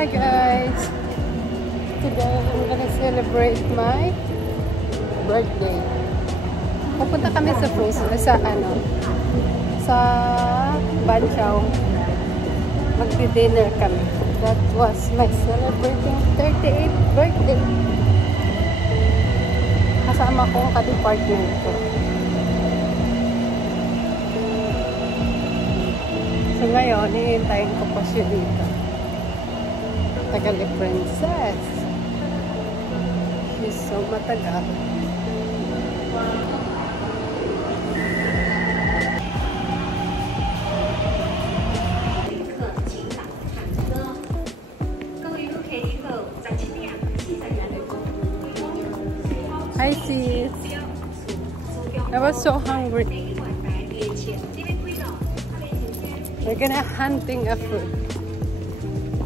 Hi guys! Today I'm gonna celebrate my birthday. Pupunta kami sa sa Banchaw. Magdi-dinner kami. That was my celebrating 38th birthday. Kasama ko ang ka-department ko. So ngayon, hihintayin ko pa siya dito. Tagali princess. She's so matagal. Hi sis. I was so hungry. We're gonna hunting a food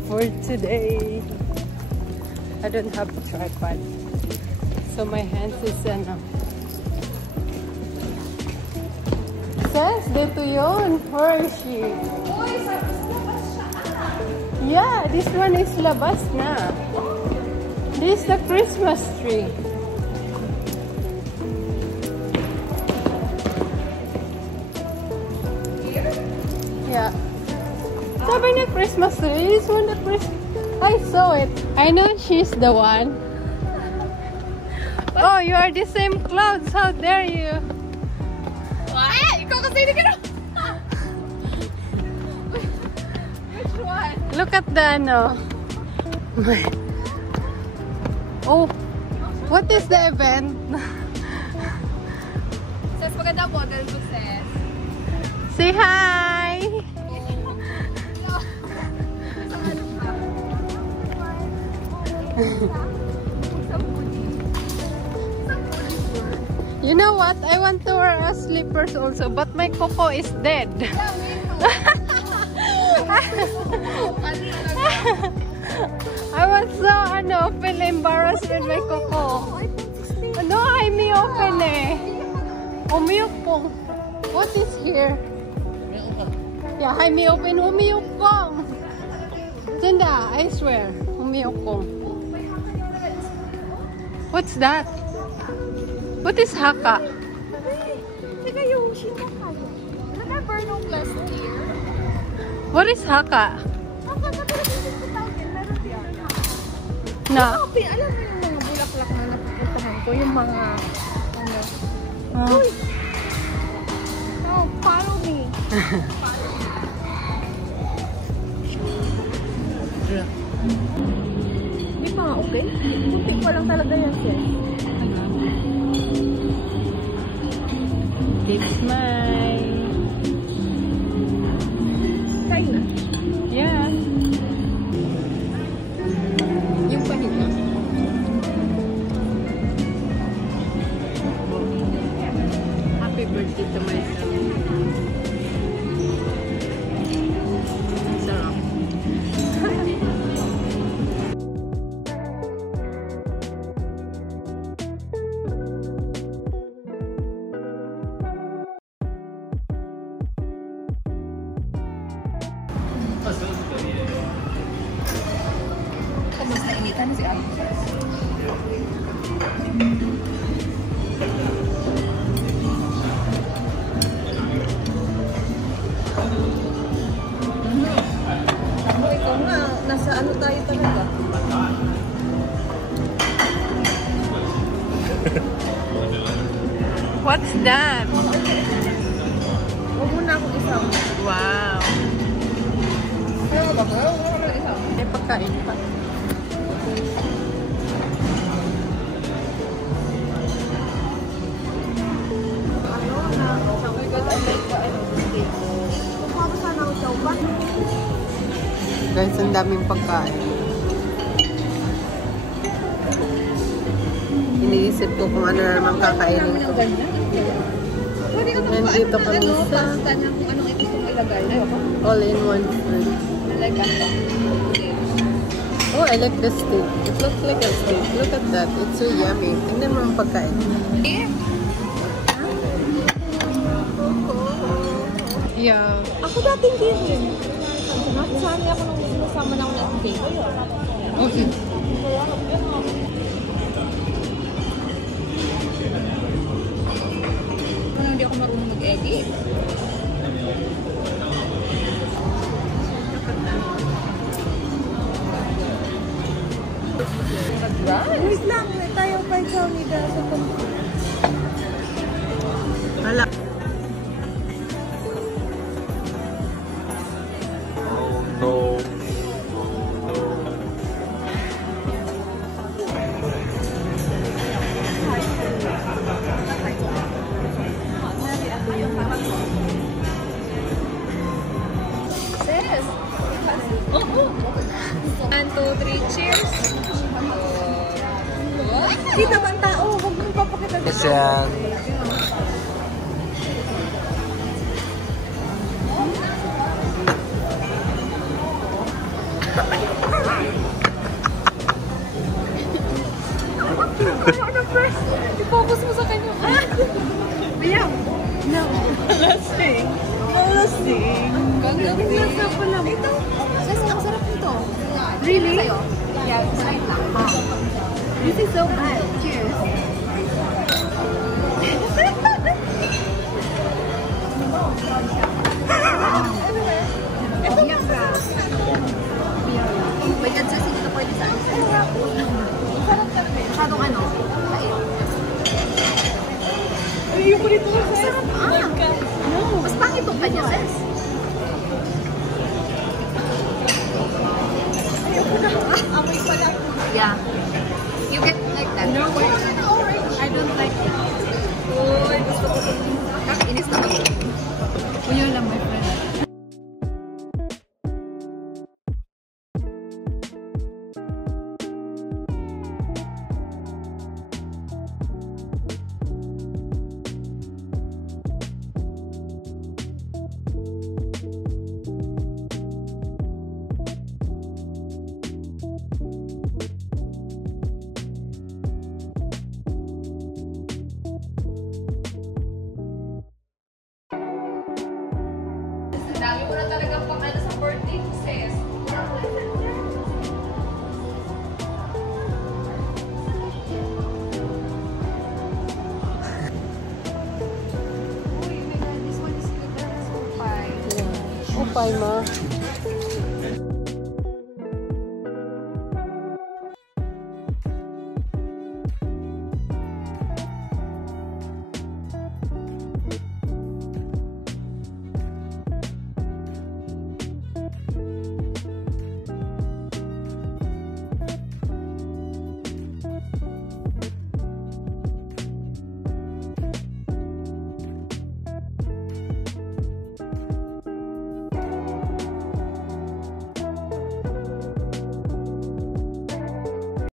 for today. I don't have a tripod, so my hands is enough. Says dito yun. Where is she? Yeah, this one is labas na. This is the Christmas tree. Yeah. Sabi niya Christmas tree. This one the Christmas. I saw it. I know she's the one. Oh, you are the same clothes. How dare you? What? Ikaw kasi hindi ka na. Which one? Look at the ano. Oh, what is the event? Says maganda model ko, Says. Say hi! You know what? I want to wear a slippers also, but my Coco is dead. I was so feel embarrassed with my Coco. No, I may open eh. Umiyok po. What is here? Yeah, I may open. Umiyok kong. Tanda, I swear. Umiyok kong. What's that? What is haka? Remember no last year? What is haka? Na? Alam mo yung mga bulaklak na napupuntahan ko, yung mga Uy! No, follow me. Hindi pa nga okay. Kunting ko lang talaga yan, Ken. Keep smile. Kain na? Yeah. Yung pahinga. Happy birthday to myself. Sarap. Kamusta initan si Ate? Ako, ikaw nga. Nasa ano tayo talaga? What's that? Huwag mo na akong isang. Wow. Ayaw ba ko? Huwag mo na isang. May pagkain pa. Ano na? Sabi ko, I like the steak. Kung paano sana ako siya ba? Guys, ang daming pagkain. Iniisip ko kung ano naman kakainin ko. Pwede ka Nandito kami sa basta na kung anong gusto mo ilagay. Ayaw. all-in-one food. Nalagyan ka. Oh, I like the steak. It looks like a steak. Look at that. It's so yummy. Tingnan mo ang pagkain. Eh? Yeah. Ako dating din. Nasasali ako nung sinasama na ako na sa date. Okay. Parang hindi ako marunong mag-edit. Wait lang, may tayo pa sa Mida sa computer. Hala. Oh no. Sis! One, two, three, cheers! Kita ba ang tao? Huwag mo ipapakita dito. Yes, yan. I-focus mo sa kanya. Yeah. No. Lasting. Lasting. Gagawin na sa lang. Ito. Sis, ang sarap nito. Really? Yeah, side lang. This is so good. Cheers. Wait, yan sis, hindi na pwede sa akin. Sarap talaga. Masyadong ano? Ayun ko dito. Sarap No. Mas pangit itong kanya, sis. Amoy pala. Yeah. You get like that. No way. I don't like it. Uy, gusto ko. Kakinis na ako. Kuya lang, my friend. Dami mo na talagang pang ano sa birthday mo, sis. Uy, my God, this one is good. This one is Upay, ma.